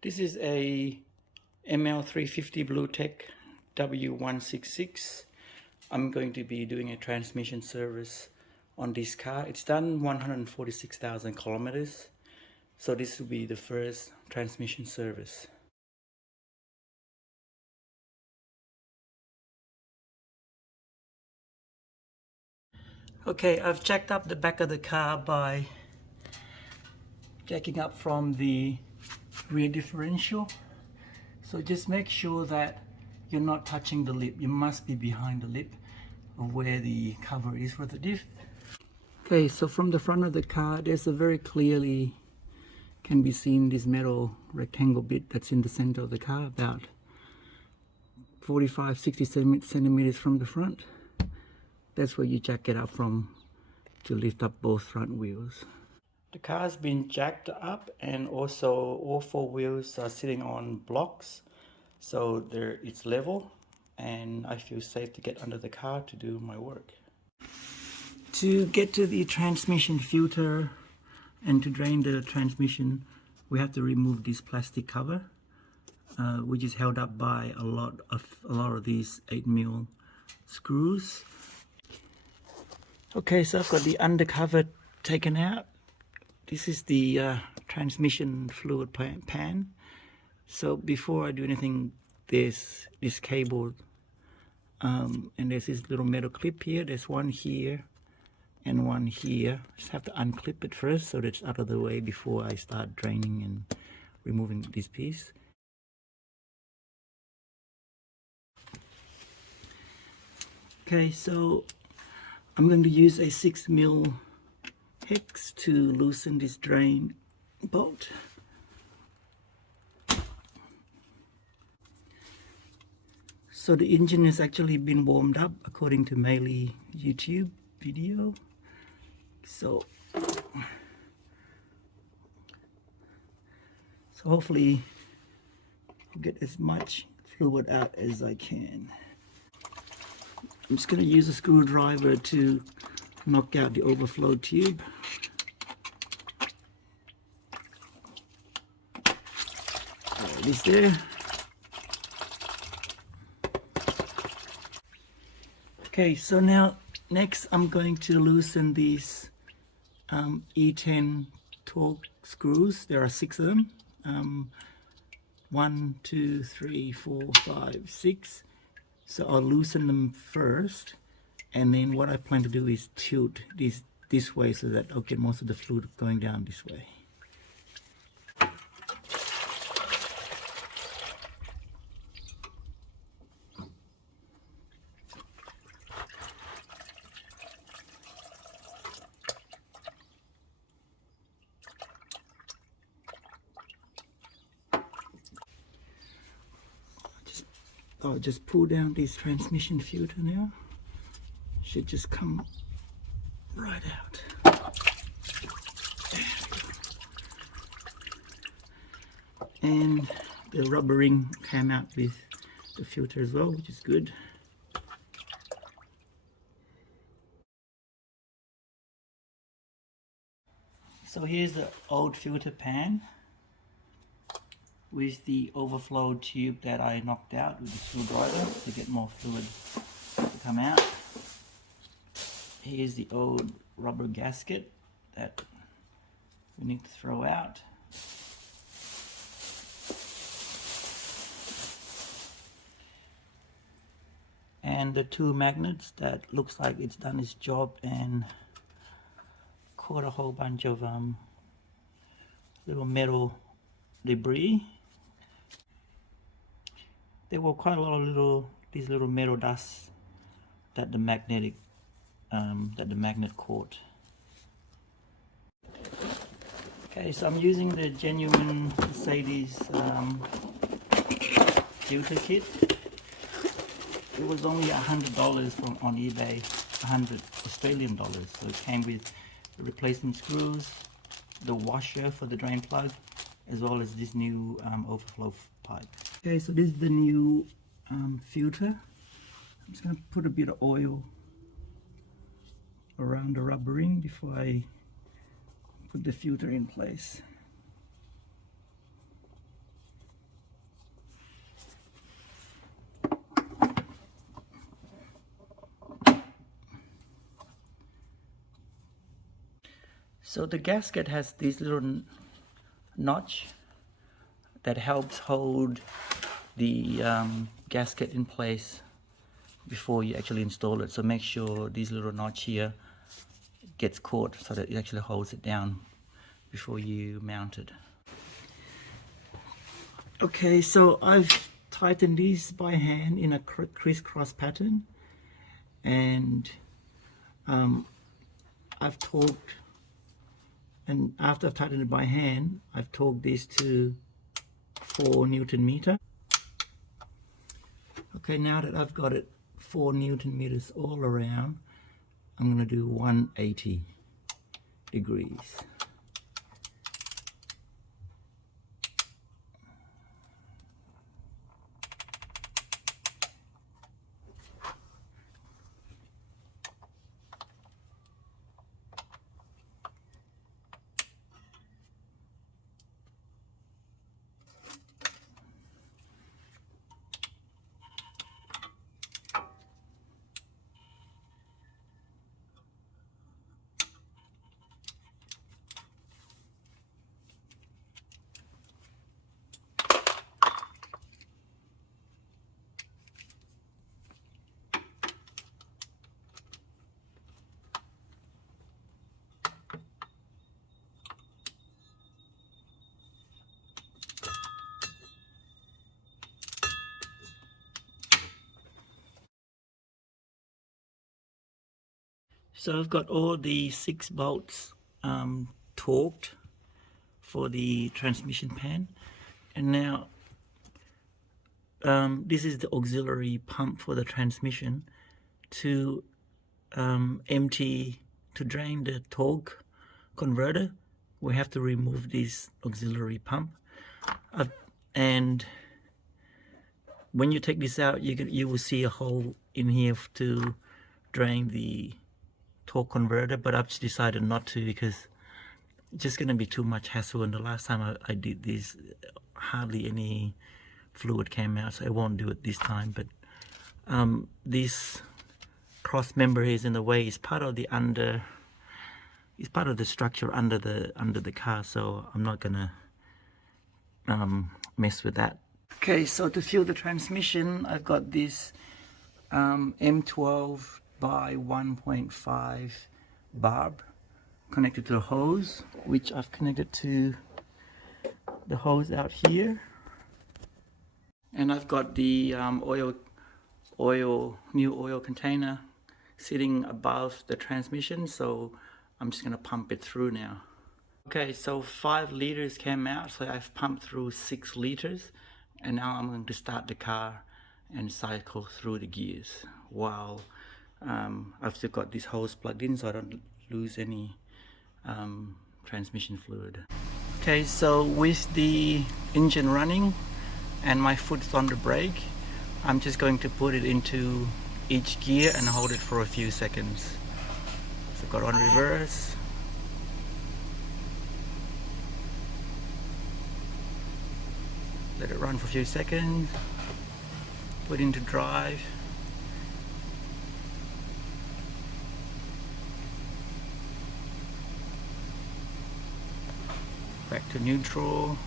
This is a ML350 Bluetec W166. I'm going to be doing a transmission service on this car. It's done 146,000 kilometers. So this will be the first transmission service. Okay, I've jacked up the back of the car by jacking up from the rear differential. So just make sure that you're not touching the lip. You must be behind the lip of where the cover is for the diff. Okay, so from the front of the car, there's a very clearly can be seen this metal rectangle bit that's in the center of the car, about 45-60 centimeters from the front. That's where you jack it up from to lift up both front wheels. The car's been jacked up, and also all four wheels are sitting on blocks, so it's level, and I feel safe to get under the car to do my work. To get to the transmission filter and to drain the transmission, we have to remove this plastic cover, which is held up by a lot of these 8mm screws. Okay, so I've got the undercover taken out. This is the transmission fluid pan. So before I do anything, there's this cable, and there's this little metal clip here. There's one here and one here. Just have to unclip it first so that it's out of the way before I start draining and removing this piece. Okay, so I'm going to use a 6mm hex to loosen this drain bolt. So the engine has actually been warmed up according to Meili YouTube video. So hopefully I'll get as much fluid out as I can. I'm just going to use a screwdriver to knock out the overflow tube. There it is there. Okay, so now next I'm going to loosen these E10 torque screws. There are 6 of them. 1, 2, 3, 4, 5, 6. So I'll loosen them first, and then what I plan to do is tilt this way so that I'll get most of the fluid going down this way. I'll just pull down this transmission filter now. Should just come right out. And the rubber ring came out with the filter as well, which is good. So here's the old filter pan with the overflow tube that I knocked out with the screwdriver to get more fluid to come out. Here's the old rubber gasket that we need to throw out. And the 2 magnets that looks like it's done its job and caught a whole bunch of little metal debris. There were quite a lot of these little metal dusts that the magnet caught. Okay, so I'm using the genuine Mercedes filter kit. It was only $100 on eBay, 100 Australian dollars. So it came with the replacement screws, the washer for the drain plug, as well as this new overflow pipe. Okay, so this is the new filter. I'm just going to put a bit of oil around the rubber ring before I put the filter in place. So the gasket has this little notch that helps hold the gasket in place before you actually install it. So make sure this little notch here gets caught so that it actually holds it down before you mount it. Okay, so I've tightened these by hand in a crisscross pattern, and I've torqued, and after I've tightened it by hand, I've torqued this to 4 Newton meter. Okay, now that I've got it 4 Newton meters all around, I'm going to do 180 degrees. So I've got all the 6 bolts torqued for the transmission pan, and now this is the auxiliary pump for the transmission. To to drain the torque converter, we have to remove this auxiliary pump, and when you take this out, you will see a hole in here to drain the torque converter, but I've just decided not to because it's just going to be too much hassle, and the last time I did this, hardly any fluid came out, so I won't do it this time. But this cross member is in the way. It's part of the structure under the car, so I'm not gonna mess with that. Okay, so to fuel the transmission, I've got this M12 by 1.5 barb connected to the hose, which I've connected to the hose out here, and I've got the new oil container sitting above the transmission, so I'm just gonna pump it through now. Okay, so 5 liters came out, so I've pumped through 6 liters, and now I'm going to start the car and cycle through the gears while I've still got this hose plugged in so I don't lose any transmission fluid. Okay, so with the engine running and my foot's on the brake, I'm just going to put it into each gear and hold it for a few seconds. So got on reverse, let it run for a few seconds, put into drive, back to neutral.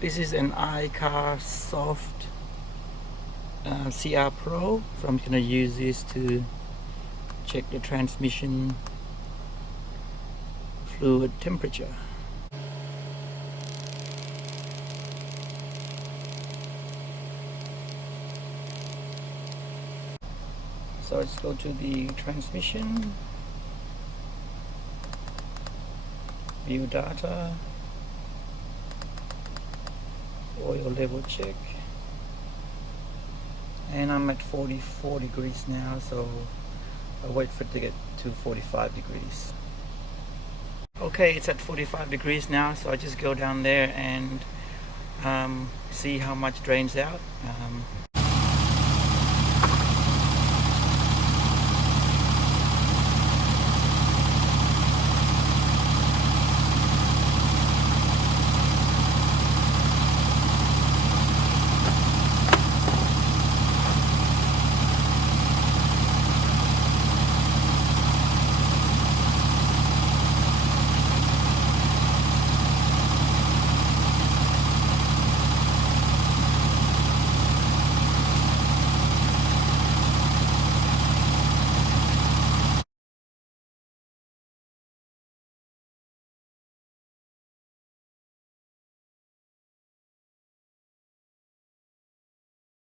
This is an iCar Soft CR Pro, so I'm going to use this to check the transmission fluid temperature. So let's go to the transmission, view data, oil level check, and I'm at 44 degrees now, so I'll wait for it to get to 45 degrees. Okay, it's at 45 degrees now, so I just go down there and see how much drains out.